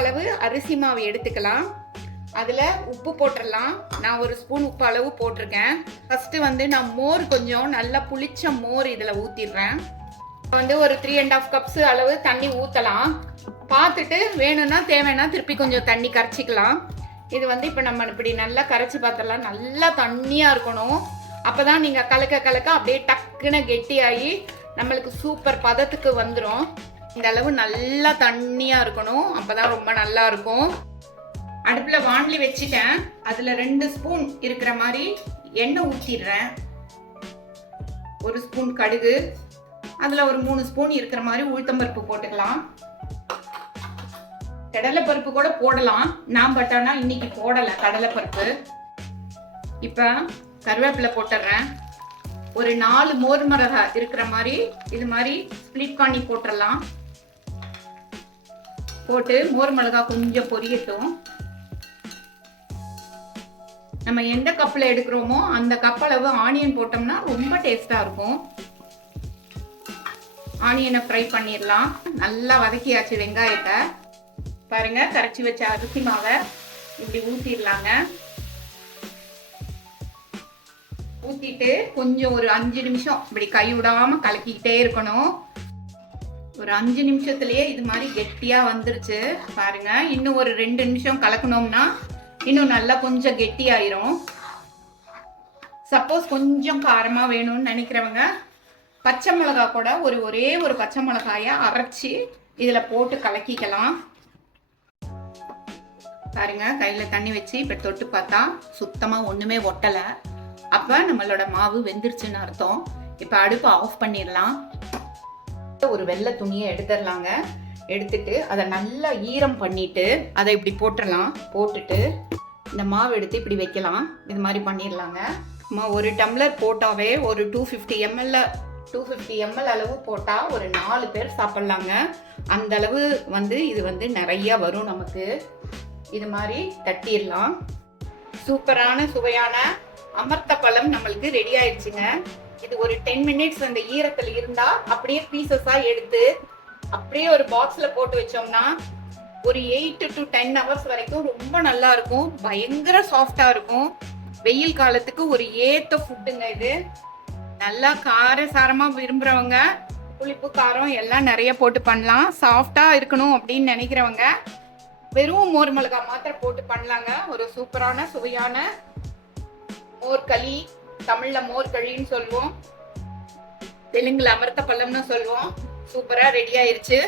அளவு அரிசி மாவு எடுத்துக்கலாம். அதில் உப்பு போட்டுடலாம். நான் 1 ஸ்பூன் உப்பு அளவு போட்டிருக்கேன். ஃபஸ்ட்டு வந்து நான் மோர் கொஞ்சம் நல்லா புளிச்ச மோர் இதில் ஊற்றிடுறேன். வந்து ஒரு 3½ கப்ஸ் அளவு தண்ணி ஊற்றலாம். பார்த்துட்டு வேணும்னா தேவைன்னா திருப்பி கொஞ்சம் தண்ணி கரைச்சிக்கலாம். இது வந்து இப்போ நம்ம இப்படி நல்லா கரைச்சி பார்த்துடலாம். நல்லா தண்ணியாக இருக்கணும். அப்போ தான் நீங்கள் கலக்க கலக்க அப்படியே டக்குன்னு கெட்டியாகி நம்மளுக்கு சூப்பர் பதத்துக்கு வந்துடும். இந்த அளவு நல்லா தண்ணியாக இருக்கணும். அப்போ தான் ரொம்ப நல்லா இருக்கும். அடுப்பில் வாண்லி வச்சுட்டேன். அதில் 2 ஸ்பூன் இருக்கிற மாதிரி எண்ணெய் ஊற்றிடுறேன். 1 ஸ்பூன் கடுகு, அதில் ஒரு 3 ஸ்பூன் இருக்கிற மாதிரி உளுத்தம்பருப்பு போட்டுக்கலாம். கடலைப்பருப்பு கூட போடலாம். நான் பட் ஆனால் இன்னைக்கு போடலை கடலைப்பருப்பு. இப்போ கருவேப்பிலை போட்டுடுறேன். ஒரு 4 மோர் மிளகா இருக்கிற மாதிரி இது மாதிரி ஸ்ப்ளிட் பண்ணி போட்டுடலாம். போட்டு மோர் மிளகா கொஞ்சம் பொரியட்டும். நம்ம எந்த கப்பில் எடுக்கிறோமோ அந்த கப் அளவு ஆனியன் போட்டோம்னா ரொம்ப டேஸ்டாக இருக்கும். ஆனியனை ஃப்ரை பண்ணிடலாம். நல்லா வதக்கியாச்சு வெங்காயத்தை. பாருங்க, கரைச்சி வச்ச அரிசி மாவை இப்படி ஊற்றிடலாங்க. ஊற்றிட்டு கொஞ்சம் ஒரு 5 நிமிஷம் இப்படி கை விடாமல் கலக்கிக்கிட்டே இருக்கணும். ஒரு 5 நிமிஷத்துலேயே இது மாதிரி கெட்டியாக வந்துருச்சு பாருங்க. இன்னும் ஒரு 2 நிமிஷம் கலக்கணும்னா இன்னும் நல்லா கொஞ்சம் கெட்டியாயிரும். சப்போஸ் கொஞ்சம் காரமாக வேணும்னு நினைக்கிறவங்க பச்சை மிளகா கூட ஒரே ஒரு பச்சை மிளகாயை அரைச்சி இதில் போட்டு கலக்கிக்கலாம். பாருங்க, கையில் தண்ணி வச்சு இப்போ தொட்டு பார்த்தா சுத்தமாக ஒன்றுமே ஒட்டலை. அப்போ நம்மளோட மாவு வெந்துருச்சுன்னு அர்த்தம். இப்போ அடுப்பை ஆஃப் பண்ணிடலாம். ஒரு வெள்ளை துணியை எடுத்துடலாங்க. எடுத்துட்டு அதை நல்லா ஈரம் பண்ணிட்டு அதை இப்படி போட்டுடலாம். போட்டுட்டு இந்த மாவு எடுத்து இப்படி வைக்கலாம். இது மாதிரி பண்ணிடலாங்க. ஒரு டம்ளர் போட்டாவே ஒரு 250 ml அளவு போட்டால் ஒரு 4 பேர் சாப்பிட்லாங்க. அந்த அளவு வந்து இது வந்து நிறையா வரும் நமக்கு. இது மாதிரி தட்டிடலாம். சூப்பரான சுவையான அமர்த்த பழம் நம்மளுக்கு ரெடி ஆயிடுச்சுங்க. இது ஒரு 10 மினிட்ஸ் அந்த ஈரத்தில் இருந்தா அப்படியே பீசஸாக எடுத்து அப்படியே ஒரு பாக்ஸில் போட்டு வச்சோம்னா ஒரு 8 to 10 hours வரைக்கும் ரொம்ப நல்லா இருக்கும். பயங்கர சாஃப்டாக இருக்கும். வெயில் காலத்துக்கு ஒரு ஏற்ற ஃபுட்டுங்க இது. நல்லா காரசாரமாக விரும்புகிறவங்க புளிப்பு காரம் எல்லாம் நிறைய போட்டு பண்ணலாம். சாஃப்டாக இருக்கணும் அப்படின்னு நினைக்கிறவங்க வெறும் மோர் மிளகா மாத்திரம் போட்டு பண்ணலாங்க. ஒரு சூப்பரான சுவையான மோர்களி. தமிழ்ல மோர்களின்னு சொல்லுவோம், தெலுங்குல அமர்த்த பழம்னு சொல்லுவோம். சூப்பரா ரெடி ஆயிருச்சு.